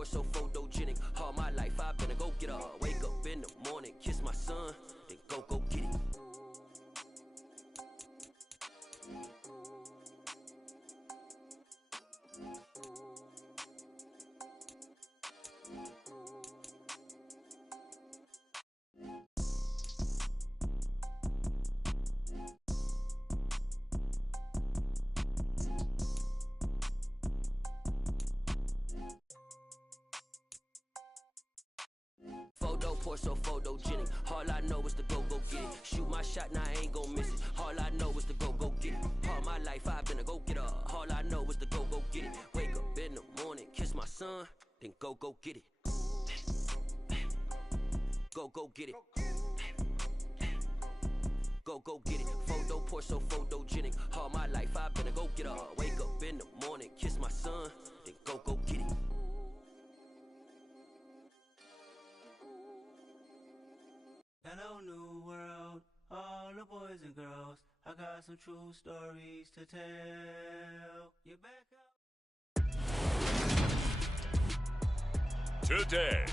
pour so photogenic. All my life I've been a go-getter. Wake up in the morning, kiss my son, then go get it. Photo pour so photogenic. All I know is to go get it. Shoot my shot, now I ain't gon' miss it. All I know is to go get it. All my life I've been a go-getter. All I know is to go get it. Wake up in the morning, kiss my son, then go get it. Go get it. Go get it. Photo pour so photogenic. All my life I've been a go-getter. Wake up in the morning, kiss my son, then go get it. Hello, new world, all the boys and girls. I got some true stories to tell. You back up. Today,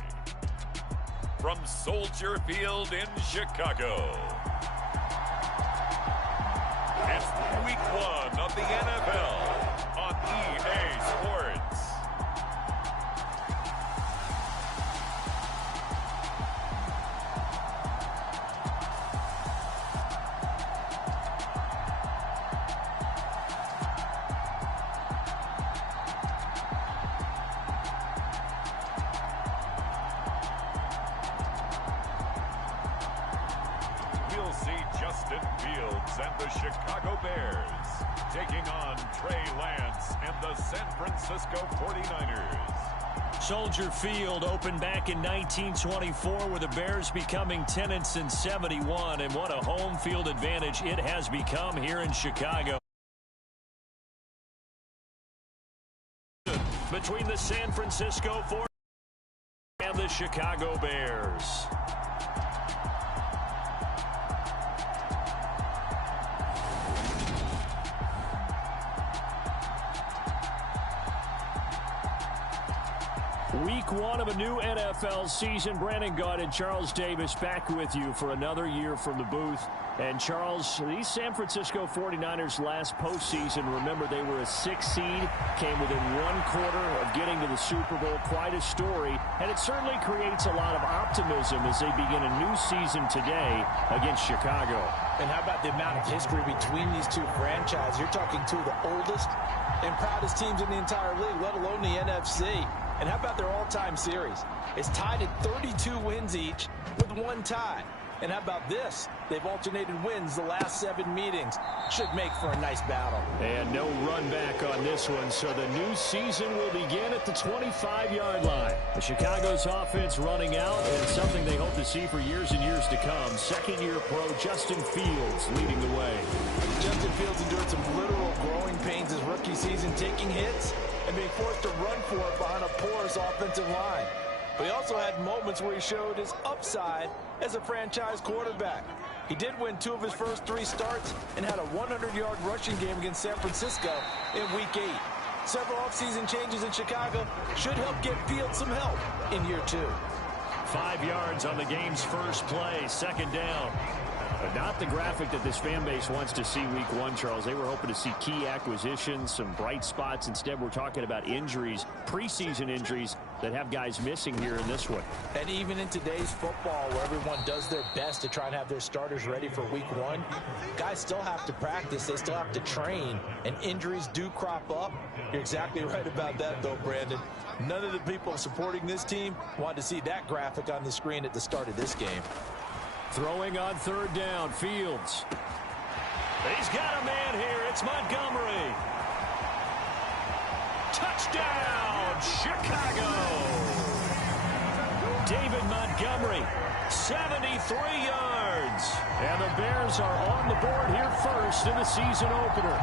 from Soldier Field in Chicago, it's Week 1 of the NFL on EA Sports. We'll see Justin Fields and the Chicago Bears taking on Trey Lance and the San Francisco 49ers. Soldier Field opened back in 1924 with the Bears becoming tenants in 71, and what a home field advantage it has become here in Chicago. Between the San Francisco 49ers and the Chicago Bears. Week 1 of a new NFL season. Brandon Gaunt and Charles Davis back with you for another year from the booth. And Charles, these San Francisco 49ers last postseason, remember they were a 6th seed, came within 1/4 of getting to the Super Bowl. Quite a story, and it certainly creates a lot of optimism as they begin a new season today against Chicago. And how about the amount of history between these two franchises? You're talking two of the oldest and proudest teams in the entire league, let alone the NFC. And how about their all-time series? It's tied at 32 wins each with 1 tie. And how about this? They've alternated wins the last 7 meetings. Should make for a nice battle. And no run back on this one, so the new season will begin at the 25-yard line. The Chicago's offense running out, and something they hope to see for years and years to come. Second-year pro Justin Fields leading the way. Justin Fields endured some literal growing pains his rookie season, taking hits and being forced to run for it behind a porous offensive line. But he also had moments where he showed his upside as a franchise quarterback. He did win 2 of his first 3 starts and had a 100-yard rushing game against San Francisco in Week 8. Several offseason changes in Chicago should help get Fields some help in year 2. 5 yards on the game's first play, 2nd down. But not the graphic that this fan base wants to see Week 1, Charles. They were hoping to see key acquisitions, some bright spots. Instead, we're talking about injuries, preseason injuries that have guys missing here in this one. And even in today's football, where everyone does their best to try and have their starters ready for Week 1, guys still have to practice. They still have to train, and injuries do crop up. You're exactly right about that, though, Brandon. None of the people supporting this team wanted to see that graphic on the screen at the start of this game. Throwing on 3rd down, Fields. He's got a man here. It's Montgomery. Touchdown, Chicago. David Montgomery, 73 yards. And the Bears are on the board here first in the season opener.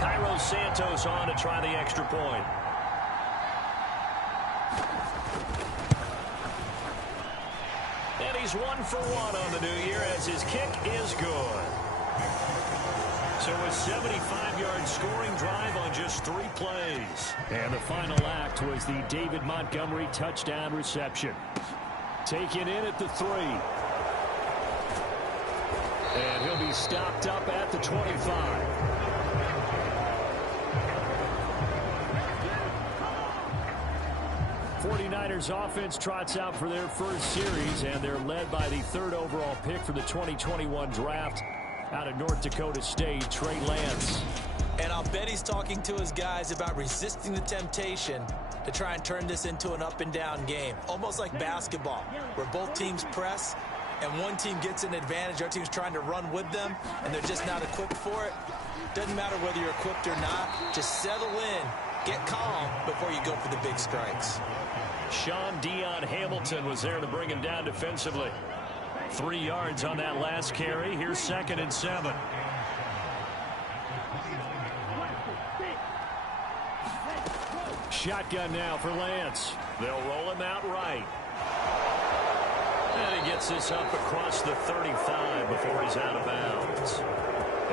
Cairo Santos on to try the extra point. He's 1 for 1 on the new year as his kick is good. So So a 75-yard scoring drive on just 3 plays. And the final act was the David Montgomery touchdown reception. Taken in at the 3. And he'll be stopped up at the 25. '49ers offense trots out for their first series, and they're led by the 3rd overall pick for the 2021 draft out of North Dakota State, Trey Lance. And I'll bet he's talking to his guys about resisting the temptation to try and turn this into an up-and-down game, almost like basketball, where both teams press, and one team gets an advantage, the other team's trying to run with them, and they're just not equipped for it. Doesn't matter whether you're equipped or not. Just settle in, get calm before you go for the big strikes. Sean Dion Hamilton was there to bring him down defensively. 3 yards on that last carry. Here's 2nd and 7. Shotgun now for Lance. They'll roll him out right. And he gets this up across the 35 before he's out of bounds.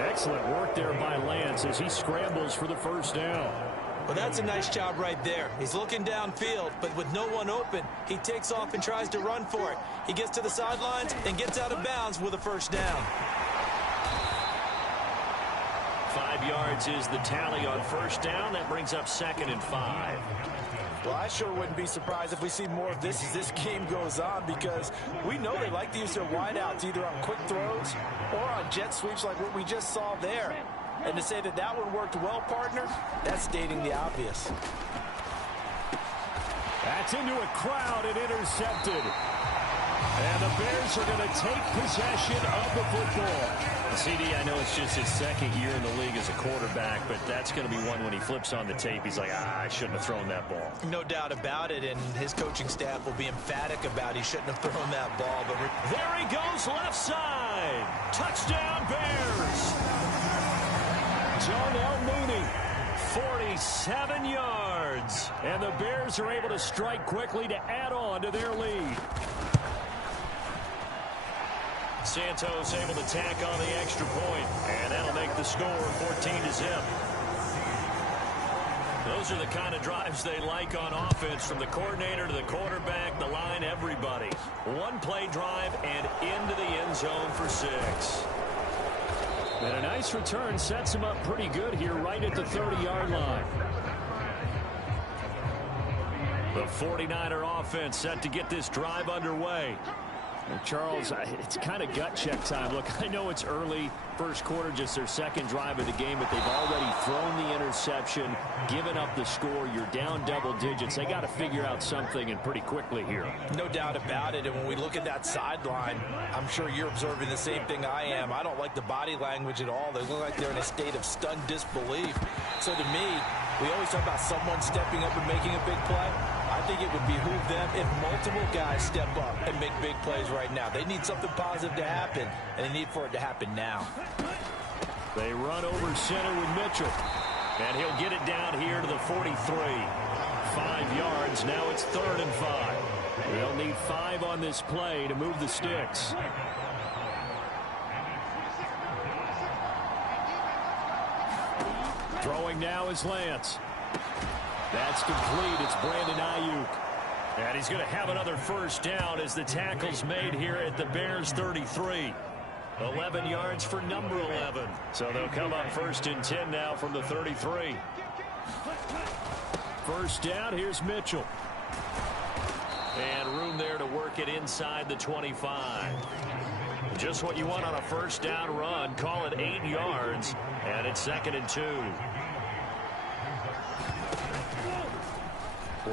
Excellent work there by Lance as he scrambles for the first down. Well, that's a nice job right there. He's looking downfield, but with no one open, he takes off and tries to run for it. He gets to the sidelines and gets out of bounds with a first down. 5 yards is the tally on first down. That brings up 2nd and 5. Well, I sure wouldn't be surprised if we see more of this as this game goes on, because we know they like to use their wideouts either on quick throws or on jet sweeps like what we just saw there. And to say that that one worked well, partner, that's stating the obvious. That's into a crowd and intercepted. And the Bears are going to take possession of the football. CD, I know it's just his 2nd year in the league as a quarterback, but that's going to be one when he flips on the tape. He's like, I shouldn't have thrown that ball. No doubt about it, and his coaching staff will be emphatic about he shouldn't have thrown that ball. But there he goes, left side. Touchdown, Bears. Darnell Mooney, 47 yards. And the Bears are able to strike quickly to add on to their lead. Santos able to tack on the extra point, and that'll make the score 14-0. Those are the kind of drives they like on offense, from the coordinator to the quarterback, the line, everybody. 1-play drive and into the end zone for 6. And a nice return sets him up pretty good here right at the 30-yard line. The 49er offense set to get this drive underway. And Charles, it's kind of gut check time. Look, I know it's early, first quarter, just their 2nd drive of the game, but they've already thrown the interception, given up the score. You're down double digits. They got to figure out something, and pretty quickly here. No doubt about it. And when we look at that sideline, I'm sure you're observing the same thing I am. I don't like the body language at all. They look like they're in a state of stunned disbelief. So to me, we always talk about someone stepping up and making a big play. I think it would behoove them if multiple guys step up and make big plays right now. They need something positive to happen, and they need for it to happen now. They run over center with Mitchell, and he'll get it down here to the 43. 5 yards. Now it's 3rd and 5. They'll need 5 on this play to move the sticks. Throwing now is Lance. That's complete. It's Brandon Ayuk. And he's going to have another first down as the tackle's made here at the Bears 33. 11 yards for number 11. So they'll come up 1st and 10 now from the 33. First down, here's Mitchell. And room there to work it inside the 25. Just what you want on a first down run. Call it 8 yards. And it's 2nd and 2.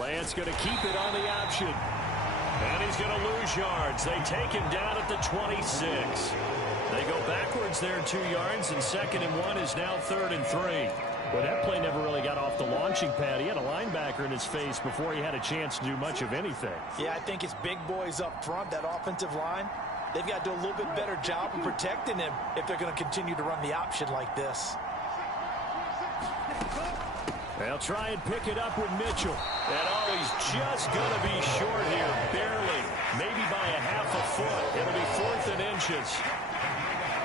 Lance going to keep it on the option. And he's going to lose yards. They take him down at the 26. They go backwards there 2 yards, and 2nd and 1 is now 3rd and 3. Well, that play never really got off the launching pad. He had a linebacker in his face before he had a chance to do much of anything. Yeah, I think it's big boys up front, that offensive line. They've got to do a little bit better job of protecting him if they're going to continue to run the option like this. They'll try and pick it up with Mitchell. And he's just going to be short here, barely. Maybe by a half a foot. It'll be 4th and inches.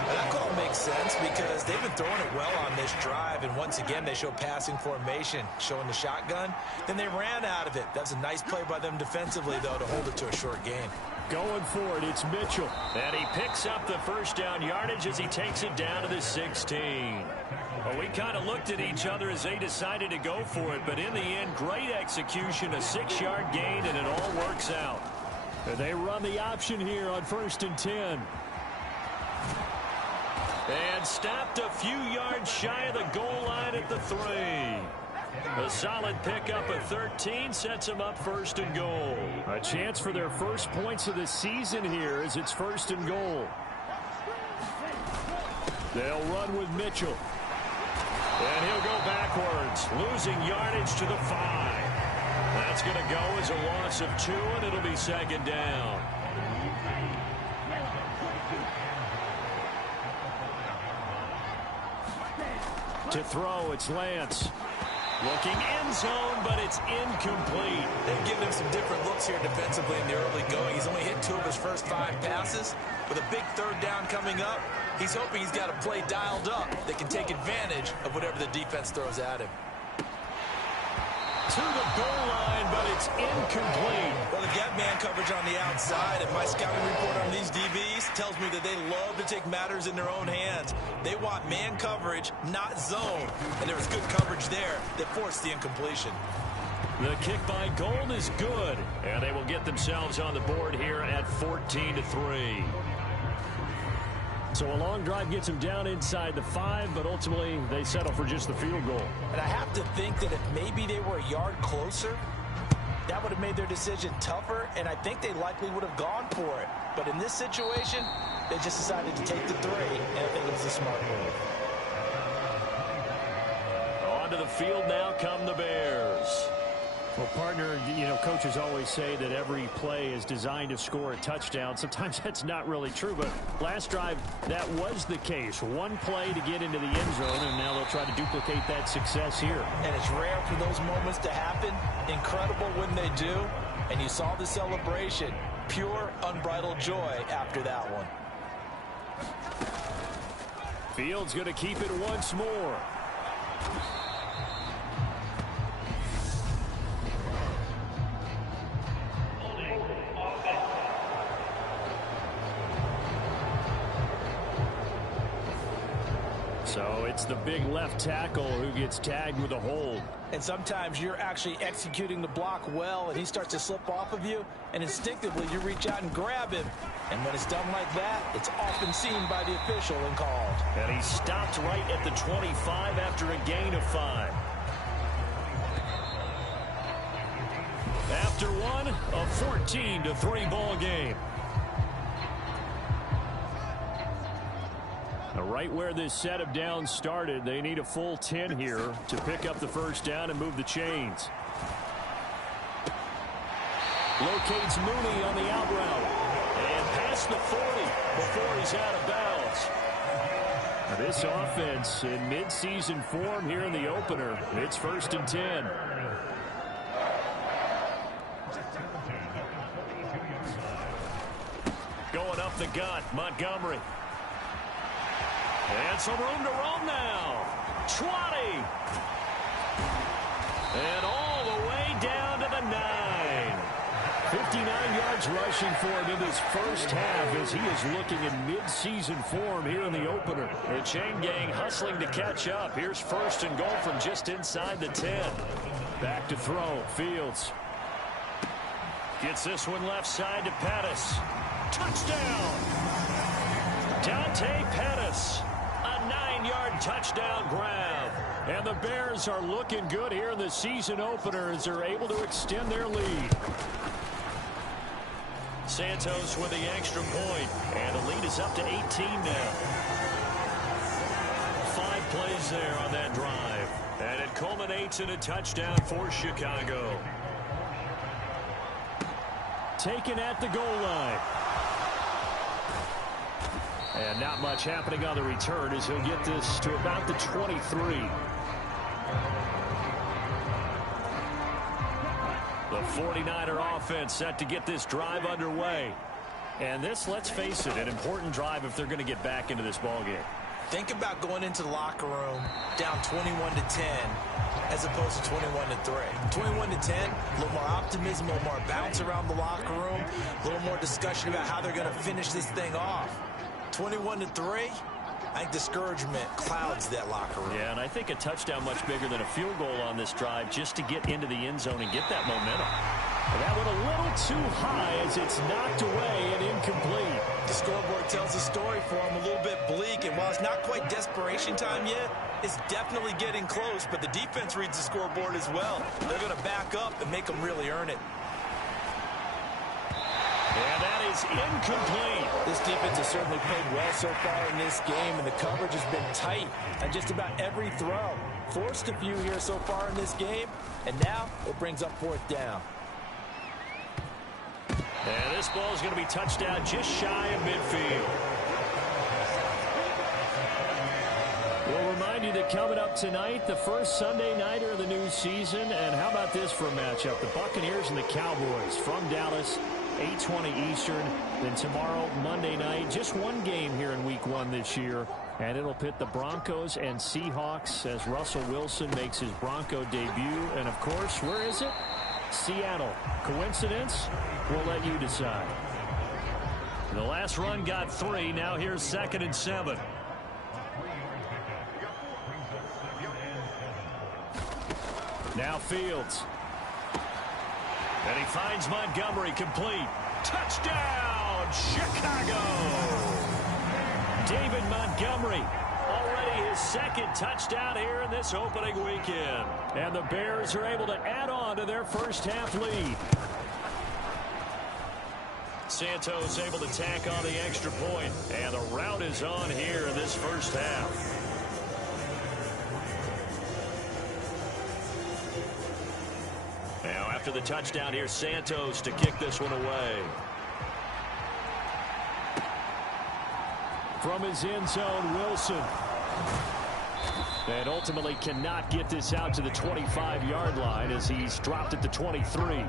And that call makes sense because they've been throwing it well on this drive, and once again they show passing formation, showing the shotgun. Then they ran out of it. That's a nice play by them defensively, though, to hold it to a short gain. Going for it, it's Mitchell. And he picks up the first down yardage as he takes it down to the 16. Well, we kind of looked at each other as they decided to go for it, but in the end, great execution, a 6-yard gain, and it all works out. And they run the option here on 1st and 10. And stopped a few yards shy of the goal line at the 3. A solid pickup of 13 sets them up 1st and goal. A chance for their first points of the season here as it's 1st and goal. They'll run with Mitchell. And he'll go backwards, losing yardage to the 5. That's going to go as a loss of 2, and it'll be 2nd down. To throw, it's Lance. Looking end zone, but it's incomplete. They've given him some different looks here defensively in the early going. He's only hit 2 of his first 5 passes. With a big 3rd down coming up, he's hoping he's got a play dialed up that can take advantage of whatever the defense throws at him. To the goal line, but it's incomplete. Well, they've got man coverage on the outside, and my scouting report on these DBs tells me that they love to take matters in their own hands. They want man coverage, not zone, and there was good coverage there that forced the incompletion. The kick by Gold is good, and they will get themselves on the board here at 14-3. So a long drive gets them down inside the 5, but ultimately they settle for just the field goal. And I have to think that if maybe they were a yard closer, that would have made their decision tougher, and I think they likely would have gone for it. But in this situation, they just decided to take the 3, and I think it was a smart move. Onto the field now come the Bears. Well, partner, you know, coaches always say that every play is designed to score a touchdown. Sometimes that's not really true, but last drive, that was the case. One play to get into the end zone, and now they'll try to duplicate that success here. And it's rare for those moments to happen. Incredible when they do. And you saw the celebration. Pure, unbridled joy after that one. Fields going to keep it once more. So it's the big left tackle who gets tagged with a hold. And sometimes you're actually executing the block well, and he starts to slip off of you, and instinctively you reach out and grab him. And when it's done like that, it's often seen by the official and called. And he stopped right at the 25 after a gain of 5. After one, a 14-3 ball game. Right where this set of downs started, they need a full 10 here to pick up the first down and move the chains. Locates Mooney on the out route. And past the 40 before he's out of bounds. Now this offense in midseason form here in the opener. It's 1st and 10. Going up the gut, Montgomery. And some room to roam now. 20. And all the way down to the 9. 59 yards rushing for him in this first half as he is looking in mid-season form here in the opener. The chain gang hustling to catch up. Here's 1st and goal from just inside the 10. Back to throw. Fields. Gets this one left side to Pettis. Touchdown. Dante Pettis. 9-yard touchdown grab. And the Bears are looking good here in the season opener as they're able to extend their lead. Santos with the extra point. And the lead is up to 18 now. 5 plays there on that drive. And it culminates in a touchdown for Chicago. Taken at the goal line. And not much happening on the return as he'll get this to about the 23. The 49er offense set to get this drive underway. And this, let's face it, an important drive if they're going to get back into this ballgame. Think about going into the locker room down 21-10 as opposed to 21-3. 21-10, a little more optimism, a little more bounce around the locker room, a little more discussion about how they're going to finish this thing off. 21-3, I think discouragement clouds that locker room. Yeah, and I think a touchdown much bigger than a field goal on this drive just to get into the end zone and get that momentum. And that went a little too high as it's knocked away and incomplete. The scoreboard tells the story for him, a little bit bleak, and while it's not quite desperation time yet, it's definitely getting close, but the defense reads the scoreboard as well. They're going to back up and make them really earn it. And that is incomplete. This defense has certainly played well so far in this game, and the coverage has been tight on just about every throw. Forced a few here so far in this game, and now it brings up 4th down. And this ball is going to be touched down just shy of midfield. We'll remind you that coming up tonight, the first Sunday nighter of the new season. And how about this for a matchup? The Buccaneers and the Cowboys from Dallas, 8:20 Eastern. Then tomorrow, Monday night, just one game here in Week 1 this year. And it'll pit the Broncos and Seahawks as Russell Wilson makes his Bronco debut. And, of course, where is it? Seattle. Coincidence? We'll let you decide. The last run got 3. Now here's 2nd and 7. Now Fields. And he finds Montgomery complete. Touchdown, Chicago! David Montgomery. Already his 2nd touchdown here in this opening weekend. And the Bears are able to add on to their first half lead. Santos able to tack on the extra point. And the rout is on here in this first half. Now after the touchdown, here's Santos to kick this one away. From his end zone, Wilson. And ultimately cannot get this out to the 25-yard line as he's dropped at the 23.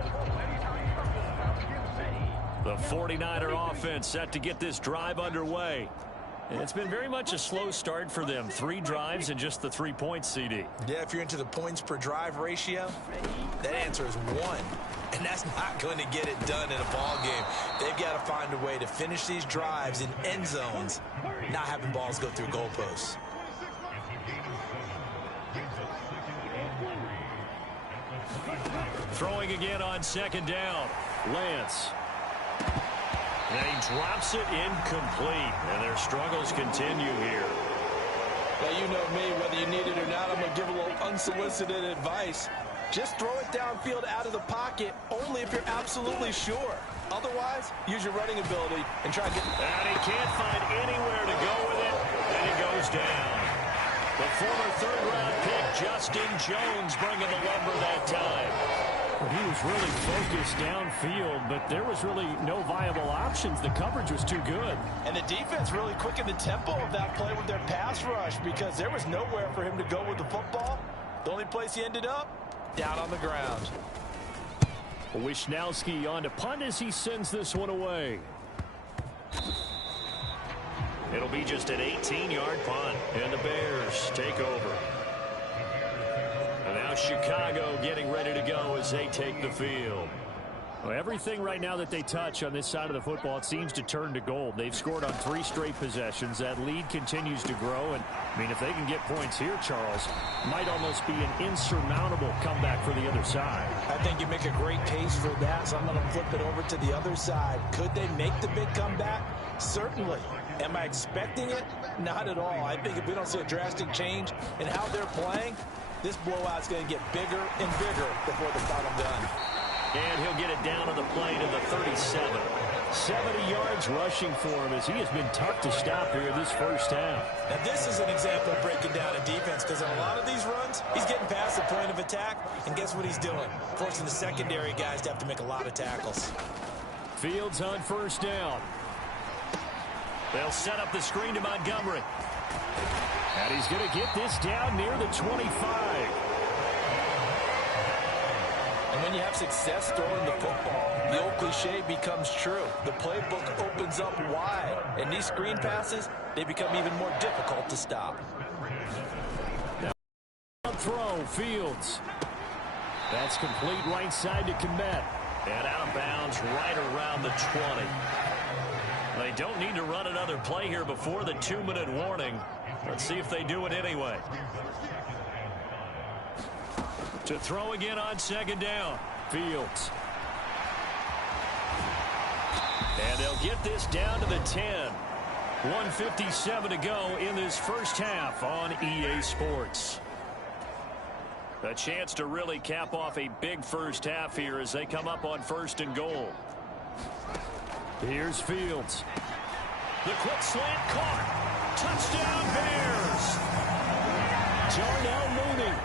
The 49er offense set to get this drive underway. And it's been very much a slow start for them. 3 drives and just the 3 points, CD. Yeah, if you're into the points per drive ratio, that answer is 1. And that's not going to get it done in a ball game. They've got to find a way to finish these drives in end zones, not having balls go through goalposts. Throwing again on 2nd down. Lance. And he drops it incomplete. And their struggles continue here. Now, you know me, whether you need it or not, I'm going to give a little unsolicited advice. Just throw it downfield out of the pocket only if you're absolutely sure. Otherwise, use your running ability and try to get... And he can't find anywhere to go with it. And he goes down. The former 3rd-round pick, Justin Jones, bringing the lumber that time. Well, he was really focused downfield, but there was really no viable options. The coverage was too good. And the defense really quickened the tempo of that play with their pass rush because there was nowhere for him to go with the football. The only place he ended up, down on the ground. Wishnowski on to punt as he sends this one away. It'll be just an 18-yard punt, and the Bears take over. And now Chicago getting ready to go as they take the field. Well, everything right now that they touch on this side of the football, it seems to turn to gold. They've scored on 3 straight possessions. That lead continues to grow. And, I mean, if they can get points here, Charles, might almost be an insurmountable comeback for the other side. I think you make a great case for that, so I'm going to flip it over to the other side. Could they make the big comeback? Certainly. Am I expecting it? Not at all. I think if we don't see a drastic change in how they're playing, this blowout's going to get bigger and bigger before the final gun. And he'll get it down on the play to the 37. 70 yards rushing for him as he has been tough to stop here this first half. Now this is an example of breaking down a defense because on a lot of these runs, he's getting past the point of attack, and guess what he's doing? Forcing the secondary guys to have to make a lot of tackles. Fields on 1st down. They'll set up the screen to Montgomery. And he's going to get this down near the 25. And when you have success throwing the football, the old cliche becomes true. The playbook opens up wide. And these screen passes, they become even more difficult to stop. Now, throw, Fields. That's complete right side to Kmet. And out of bounds right around the 20. They don't need to run another play here before the 2-minute warning. Let's see if they do it anyway. To throw again on second down. Fields. And they'll get this down to the 10. 1:57 to go in this first half on EA Sports. A chance to really cap off a big first half here as they come up on 1st and goal. Here's Fields. The quick slant caught. Touchdown Bears. Darnell Mooney.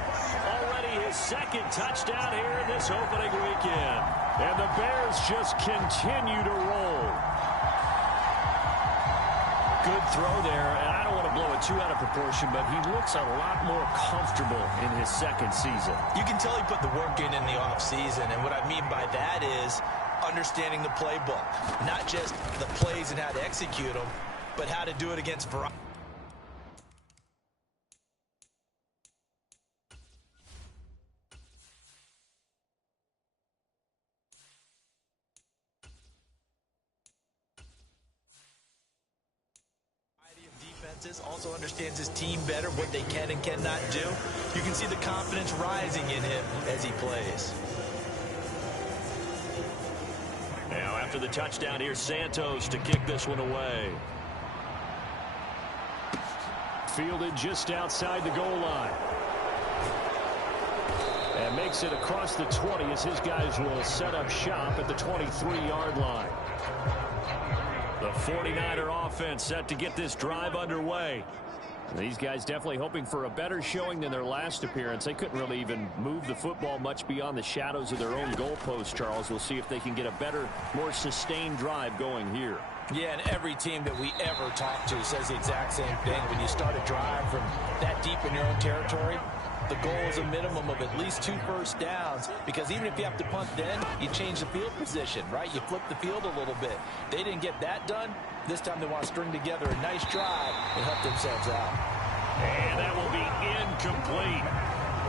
Already his second touchdown here in this opening weekend. And the Bears just continue to roll. Good throw there, and I don't want to blow it too out of proportion, but he looks a lot more comfortable in his second season. You can tell he put the work in the offseason, and what I mean by that is understanding the playbook. Not just the plays and how to execute them, but how to do it against variety. Also understands his team better, what they can and cannot do. You can see the confidence rising in him as he plays. Now after the touchdown, here's Santos to kick this one away. Fielded just outside the goal line. And makes it across the 20 as his guys will set up shop at the 23-yard line. The 49er offense set to get this drive underway. These guys definitely hoping for a better showing than their last appearance. They couldn't really even move the football much beyond the shadows of their own goalpost, Charles. We'll see if they can get a better, more sustained drive going here. Yeah, and every team that we ever talk to says the exact same thing. When you start a drive from that deep in your own territory, the goal is a minimum of at least 2 first downs, because even if you have to punt then, you change the field position, right? You flip the field a little bit. They didn't get that done. This time they want to string together a nice drive and help themselves out. And that will be incomplete.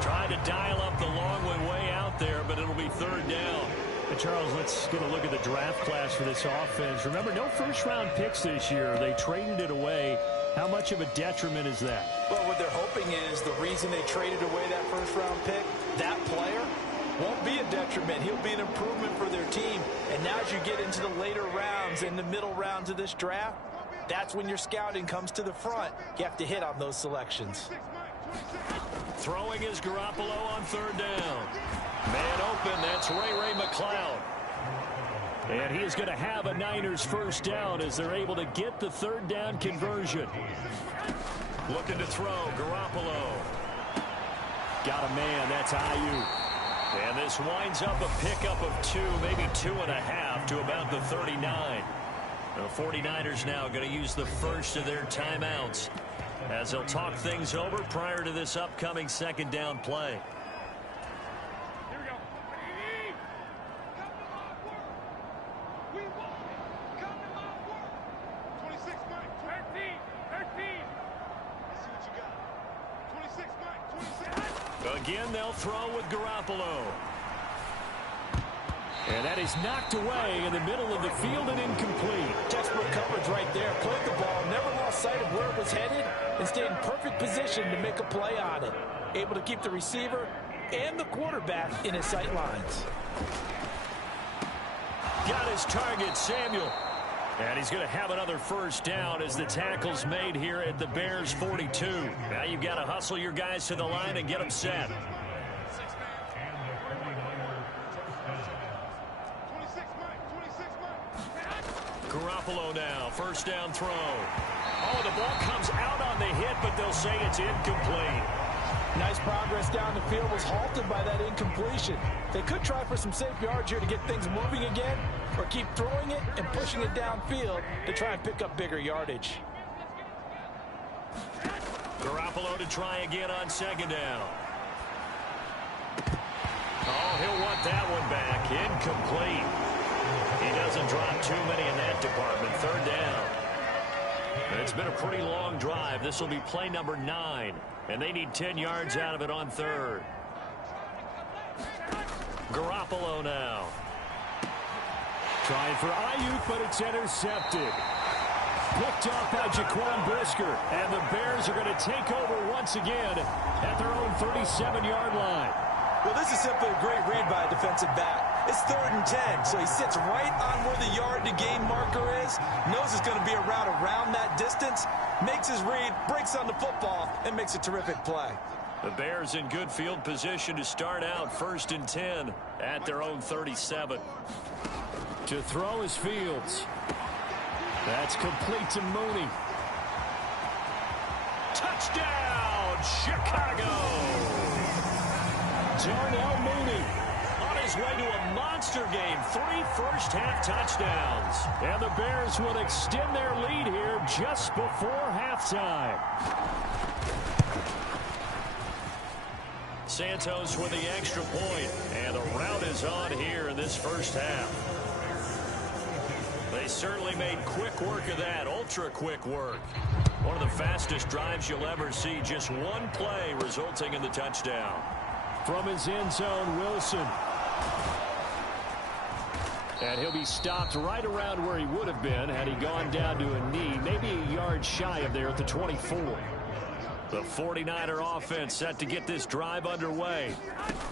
Trying to dial up the long way out there, but it'll be 3rd down. And Charles, let's get a look at the draft class for this offense. Remember, no first-round picks this year. They traded it away. How much of a detriment is that? Well, what they're hoping is the reason they traded away that first-round pick, that player won't be a detriment. He'll be an improvement for their team. And now as you get into the later rounds and the middle rounds of this draft, that's when your scouting comes to the front. You have to hit on those selections. Throwing is Garoppolo on 3rd down. Man open, that's Ray McCloud. And he is going to have a Niners first down as they're able to get the 3rd down conversion. Looking to throw, Garoppolo. Got a man, that's Ayuk. And this winds up a pickup of 2, maybe 2.5 to about the 39. The 49ers now going to use the first of their timeouts as they'll talk things over prior to this upcoming 2nd down play. Again, they'll throw with Garoppolo. And that is knocked away in the middle of the field and incomplete. Textbook coverage right there. Played the ball, never lost sight of where it was headed, and stayed in perfect position to make a play on it. Able to keep the receiver and the quarterback in his sight lines. Got his target, Samuel. And he's going to have another first down as the tackle's made here at the Bears 42. Now you've got to hustle your guys to the line and get them set. Garoppolo now, first down throw. Oh, the ball comes out on the hit, but they'll say it's incomplete. Nice progress down the field, was halted by that incompletion. They could try for some safe yards here to get things moving again, or keep throwing it and pushing it downfield to try and pick up bigger yardage. Garoppolo to try again on 2nd down. Oh, he'll want that one back. Incomplete. He doesn't drop too many in that department. Third down. It's been a pretty long drive. This will be play number 9. And they need 10 yards out of it on third. Garoppolo now. Trying for Ayuk, but it's intercepted. Picked off by Jaquan Brisker. And the Bears are going to take over once again at their own 37-yard line. Well, this is simply a great read by a defensive back. It's 3rd and 10, so he sits right on where the yard-to-gain marker is, knows it's going to be a route around that distance, makes his read, breaks on the football, and makes a terrific play. The Bears in good field position to start out 1st and 10 at their own 37. To throw is Fields. That's complete to Mooney. Touchdown, Chicago! Darnell Mooney on his way to a monster game. 3 first-half touchdowns. And the Bears will extend their lead here just before halftime. Santos with the extra point, and the route is on here in this first half. They certainly made quick work of that, ultra-quick work. One of the fastest drives you'll ever see, just one play resulting in the touchdown. From his end zone, Wilson. And he'll be stopped right around where he would have been had he gone down to a knee, maybe a yard shy of there at the 24. The 49er offense set to get this drive underway.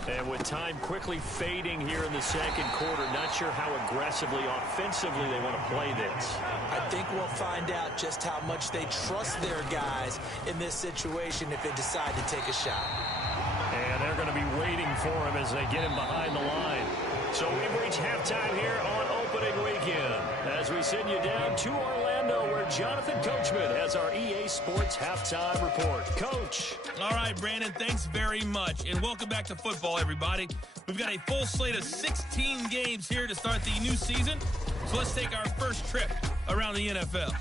And with time quickly fading here in the second quarter, not sure how aggressively, offensively they want to play this. I think we'll find out just how much they trust their guys in this situation if they decide to take a shot. And they're going to be waiting for him as they get him behind the line. So we've reached halftime here on opening weekend as we send you down to Orlando where Jonathan Coachman has our EA Sports halftime report. Coach. All right, Brandon, thanks very much. And welcome back to football, everybody. We've got a full slate of 16 games here to start the new season. So let's take our first trip around the NFL.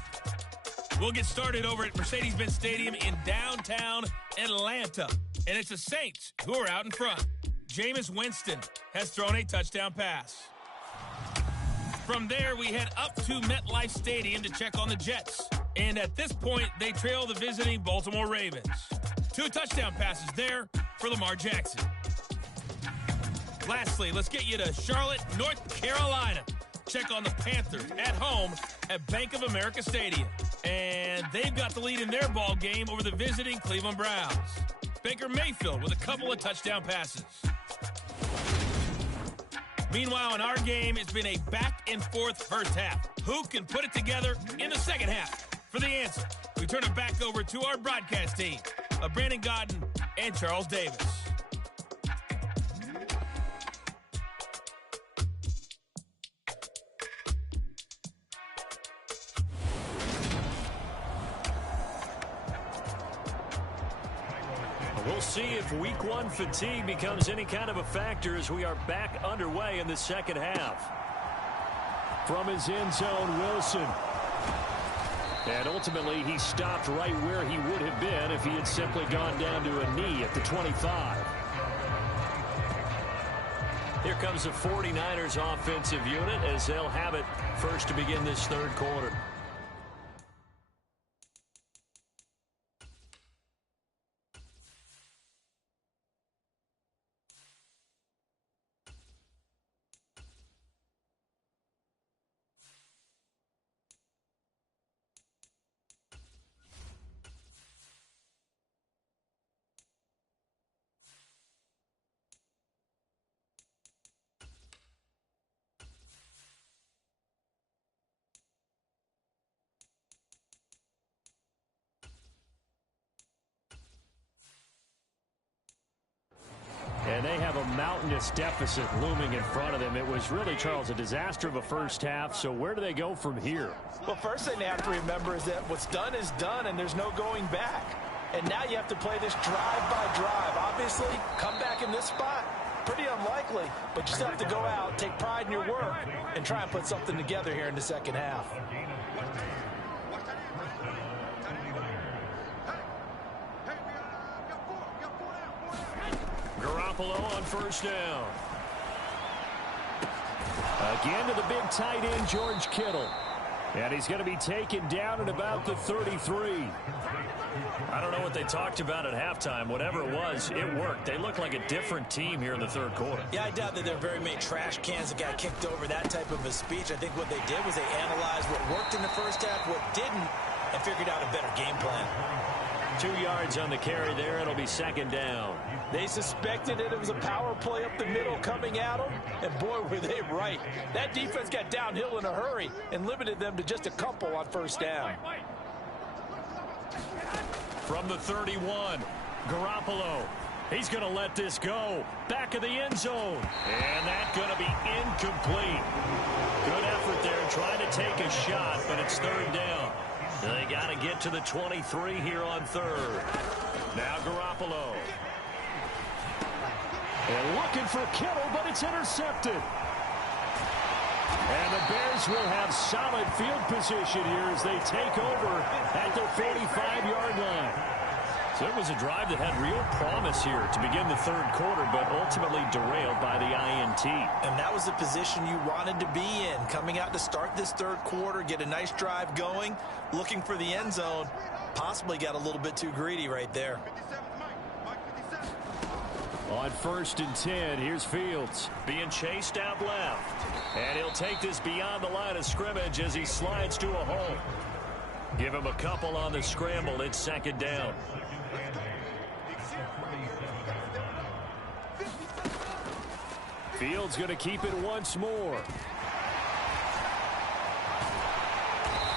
We'll get started over at Mercedes-Benz Stadium in downtown Atlanta. And it's the Saints who are out in front. Jameis Winston has thrown a touchdown pass. From there, we head up to MetLife Stadium to check on the Jets. And at this point, they trail the visiting Baltimore Ravens. 2 touchdown passes there for Lamar Jackson. Lastly, let's get you to Charlotte, North Carolina. Check on the Panthers at home at Bank of America Stadium. And they've got the lead in their ball game over the visiting Cleveland Browns. Baker Mayfield with a couple of touchdown passes. Meanwhile, in our game, it's been a back-and-forth first half. Who can put it together in the second half? For the answer, we turn it back over to our broadcast team of Brandon Godden and Charles Davis. We'll see if week 1 fatigue becomes any kind of a factor as we are back underway in the second half. From his end zone, Wilson. And ultimately, he stopped right where he would have been if he had simply gone down to a knee at the 25. Here comes the 49ers offensive unit as they'll have it first to begin this third quarter. And they have a mountainous deficit looming in front of them. It was really, Charles, a disaster of a first half. So where do they go from here? Well, first thing they have to remember is that what's done is done, and there's no going back. And now you have to play this drive by drive. Obviously, come back in this spot, pretty unlikely, but you still have to go out, take pride in your work, and try and put something together here in the second half. Garoppolo on first down. Again to the big tight end, George Kittle. And he's going to be taken down at about the 33. I don't know what they talked about at halftime. Whatever it was, it worked. They look like a different team here in the third quarter. Yeah, I doubt that there are very many trash cans that got kicked over, that type of a speech. I think what they did was they analyzed what worked in the first half, what didn't, and figured out a better game plan. 2 yards on the carry there. It'll be second down. They suspected it was a power play up the middle coming at them, and boy, were they right. That defense got downhill in a hurry and limited them to just a couple on first down. From the 31, Garoppolo. He's going to let this go. Back of the end zone. And that's going to be incomplete. Good effort there trying to take a shot, but it's third down. They got to get to the 23 here on third. Now Garoppolo. And looking for Kittle, but it's intercepted. And the Bears will have solid field position here as they take over at their 45-yard line. So it was a drive that had real promise here to begin the third quarter, but ultimately derailed by the INT. And that was the position you wanted to be in, coming out to start this third quarter, get a nice drive going, looking for the end zone. Possibly got a little bit too greedy right there. On 1st and 10, here's Fields. Being chased out left. And he'll take this beyond the line of scrimmage as he slides to a hole. Give him a couple on the scramble. It's second down. Fields going to keep it once more.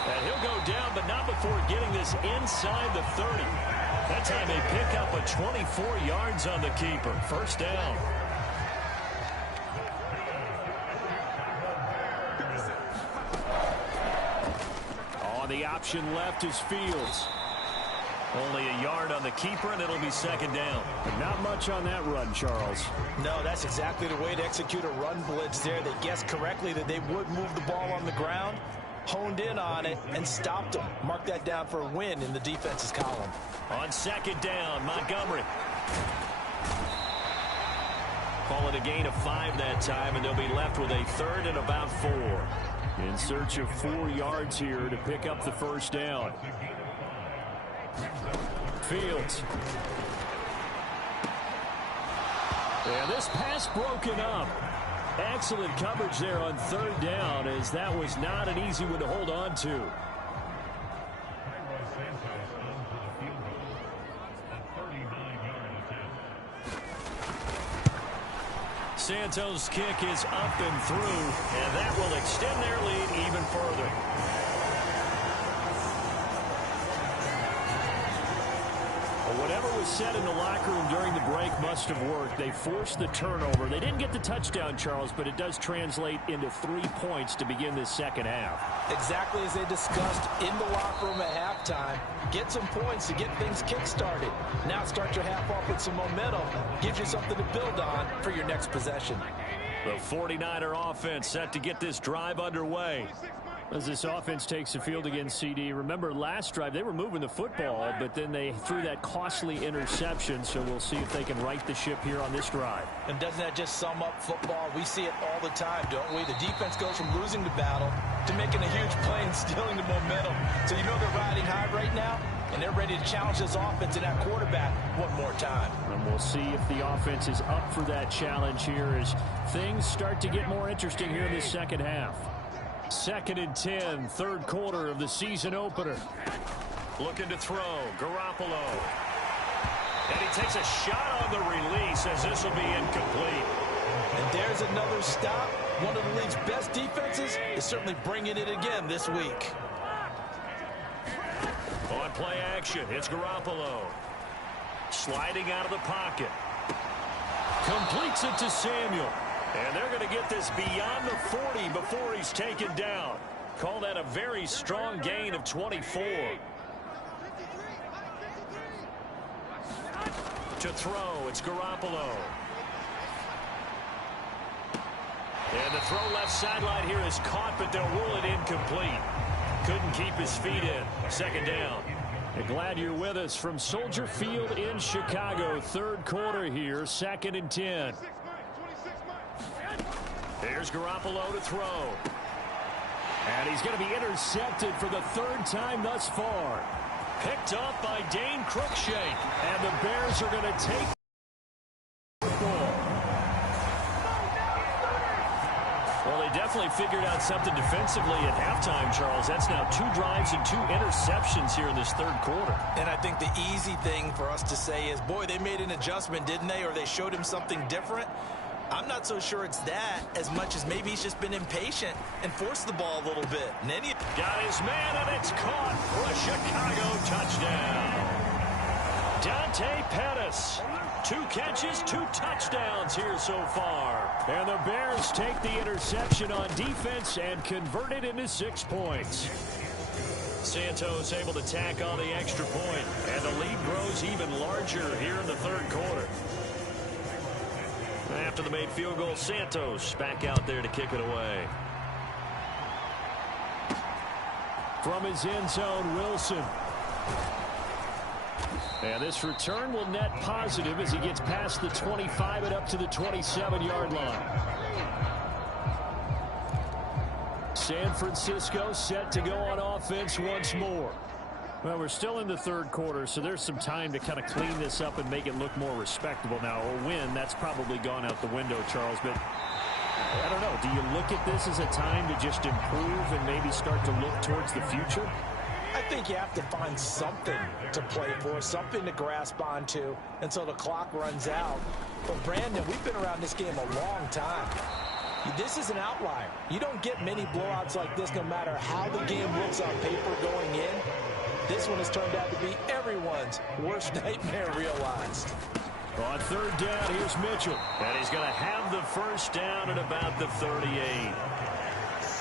And he'll go down, but not before getting this inside the 30. That time they pick up a 24 yards on the keeper. First down. On the option left is Fields. Only a yard on the keeper, and it'll be second down. But not much on that run, Charles. No, that's exactly the way to execute a run blitz there. They guessed correctly that they would move the ball on the ground, honed in on it, and stopped them. Mark that down for a win in the defense's column. On second down, Montgomery. Call it a gain of 5 that time, and they'll be left with a third and about 4. In search of 4 yards here to pick up the first down. Fields. And this pass broken up. Excellent coverage there on third down, as that was not an easy one to hold on to. Santos' kick is up and through, and that will extend their lead even further. Whatever was said in the locker room during the break must have worked. They forced the turnover. They didn't get the touchdown, Charles, but it does translate into 3 points to begin this second half. Exactly as they discussed in the locker room at halftime. Get some points to get things kick-started. Now start your half off with some momentum. Gives you something to build on for your next possession. The 49er offense set to get this drive underway. As this offense takes the field against CD, remember last drive they were moving the football, but then they threw that costly interception, so we'll see if they can right the ship here on this drive. And doesn't that just sum up football? We see it all the time, don't we? The defense goes from losing the battle to making a huge play and stealing the momentum. So you know they're riding high right now, and they're ready to challenge this offense and that quarterback one more time. And we'll see if the offense is up for that challenge here as things start to get more interesting here in the second half. 2nd and 10, third quarter of the season opener. Looking to throw, Garoppolo. And he takes a shot on the release as this will be incomplete. And there's another stop. One of the league's best defenses is certainly bringing it again this week. On play action, it's Garoppolo. Sliding out of the pocket. Completes it to Samuel. And they're going to get this beyond the 40 before he's taken down. Call that a very strong gain of 24. To throw, it's Garoppolo. And the throw left sideline here is caught, but they'll rule it incomplete. Couldn't keep his feet in. Second down. And glad you're with us from Soldier Field in Chicago. Third quarter here, 2nd and 10. Here's Garoppolo to throw. And he's going to be intercepted for the third time thus far. Picked up by Dane Cruikshank. And the Bears are going to take the ball. Well, they definitely figured out something defensively at halftime, Charles. That's now 2 drives and 2 interceptions here in this third quarter. And I think the easy thing for us to say is, boy, they made an adjustment, didn't they? Or they showed him something different. I'm not so sure it's that as much as maybe he's just been impatient and forced the ball a little bit. And then he got his man, and it's caught for a Chicago touchdown. Dante Pettis. 2 catches, 2 touchdowns here so far. And the Bears take the interception on defense and convert it into 6 points. Santos able to tack on the extra point, and the lead grows even larger here in the third quarter. After the made field goal, Santos back out there to kick it away. From his end zone, Wilson. And this return will net positive as he gets past the 25 and up to the 27-yard line. San Francisco set to go on offense once more. Well, we're still in the third quarter, so there's some time to kind of clean this up and make it look more respectable. Now, a win, that's probably gone out the window, Charles, but I don't know. Do you look at this as a time to just improve and maybe start to look towards the future? I think you have to find something to play for, something to grasp onto until the clock runs out. But, Brandon, we've been around this game a long time. This is an outlier. You don't get many blowouts like this no matter how the game looks on paper going in. This one has turned out to be everyone's worst nightmare realized. On third down, here's Mitchell. And he's going to have the first down at about the 38.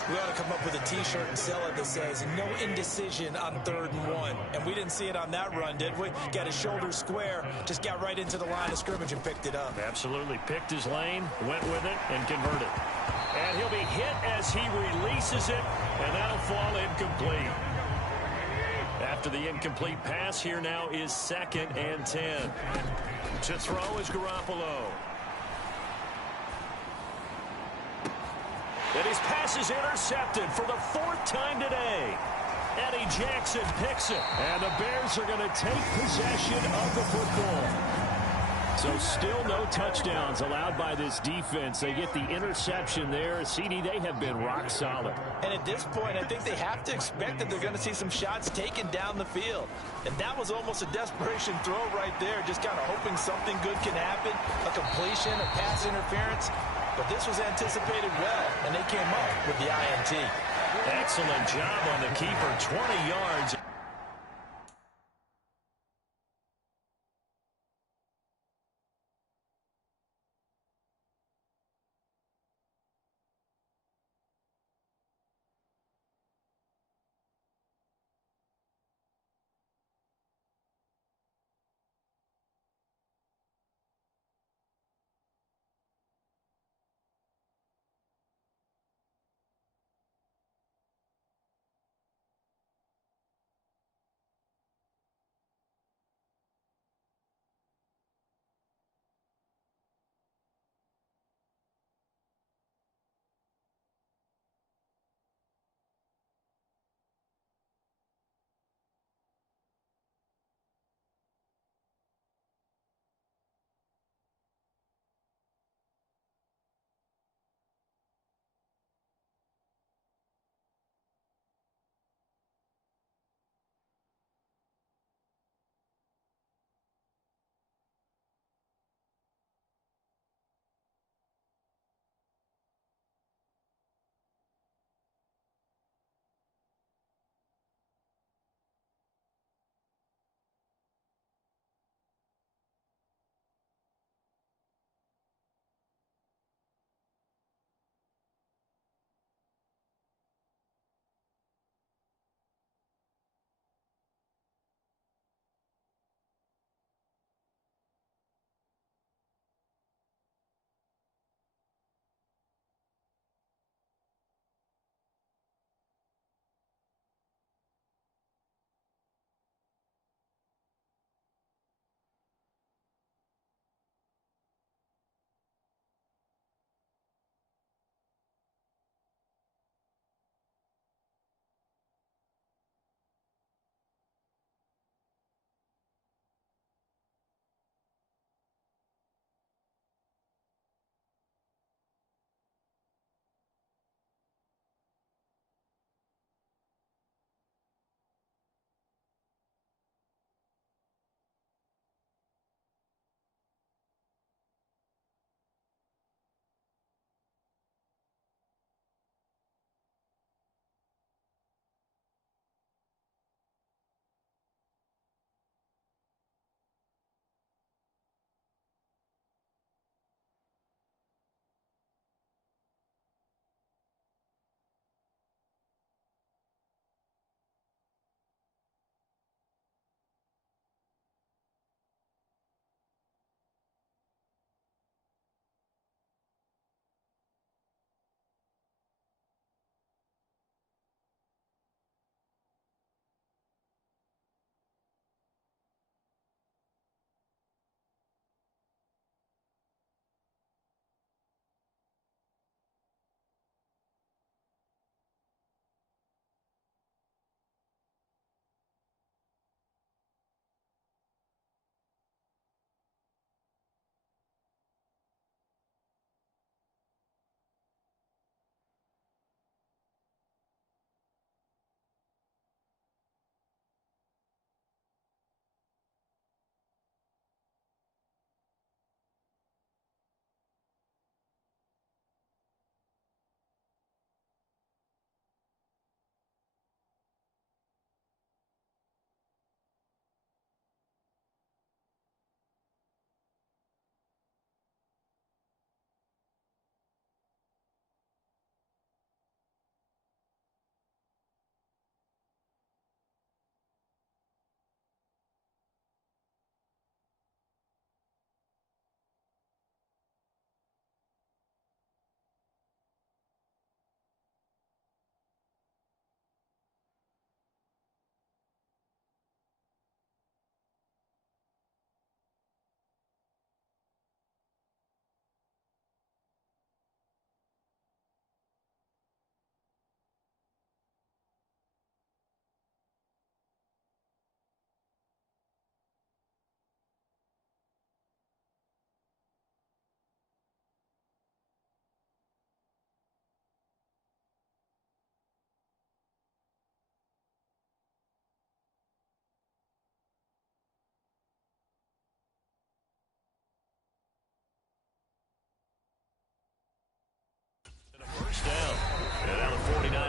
We ought to come up with a T-shirt and sell it that says, no indecision on 3rd and 1. And we didn't see it on that run, did we? Got his shoulders square, just got right into the line of scrimmage and picked it up. Absolutely. Picked his lane, went with it, and converted. And he'll be hit as he releases it, and that'll fall incomplete. After the incomplete pass, here now is 2nd and 10. To throw is Garoppolo. And his pass is intercepted for the 4th time today. Eddie Jackson picks it. And the Bears are going to take possession of the football. So still no touchdowns allowed by this defense. They get the interception there. CD, they have been rock solid. And at this point, I think they have to expect that they're going to see some shots taken down the field. And that was almost a desperation throw right there, just kind of hoping something good can happen, a completion, a pass interference. But this was anticipated well, and they came up with the INT. Excellent job on the keeper, 20 yards.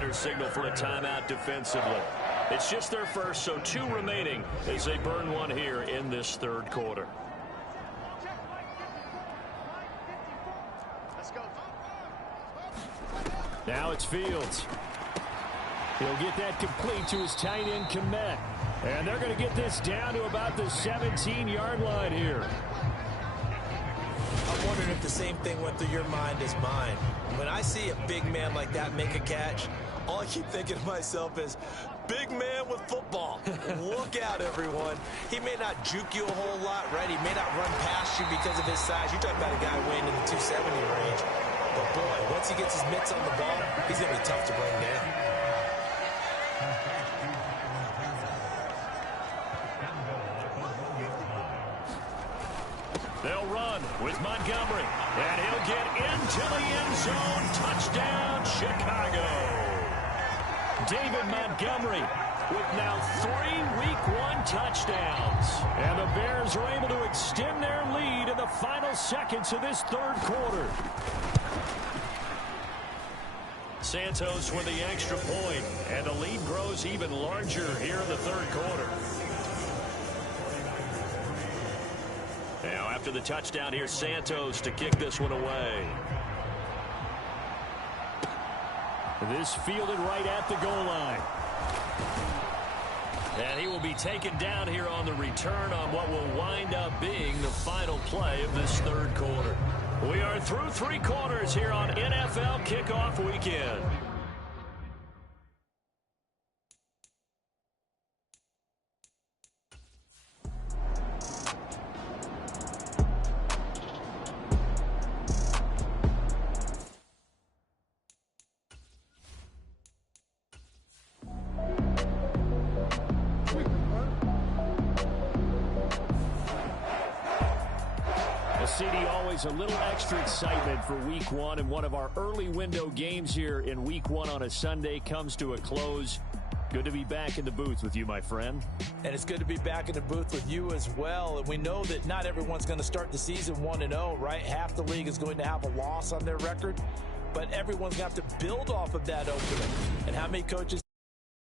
49ers signal for a timeout defensively. It's just their first, so 2 remaining as they burn one here in this third quarter. Now it's Fields. He'll get that complete to his tight end, Kmet. And they're going to get this down to about the 17-yard line here. I'm wondering if the same thing went through your mind as mine. When I see a big man like that make a catch, all I keep thinking to myself is, big man with football. Look out, everyone. He may not juke you a whole lot, right? He may not run past you because of his size. You're talking about a guy weighing in the 270 range. But, boy, once he gets his mitts on the ball, he's going to be tough to bring down. They'll run with Montgomery, and he'll get into the end zone. Touchdown, Chicago. David Montgomery with now 3 Week 1 touchdowns. And the Bears are able to extend their lead in the final seconds of this third quarter. Santos with the extra point, and the lead grows even larger here in the third quarter. Now, after the touchdown, here's Santos to kick this one away. This fielded right at the goal line. And he will be taken down here on the return on what will wind up being the final play of this third quarter. We are through 3 quarters here on NFL Kickoff Weekend. CD, always a little extra excitement for Week 1, and one of our early window games here in Week 1 on a Sunday comes to a close. Good to be back in the booth with you, my friend. And it's good to be back in the booth with you as well. And we know that not everyone's going to start the season 1-0, right? Half the league is going to have a loss on their record, but everyone's going to have to build off of that opener. And how many coaches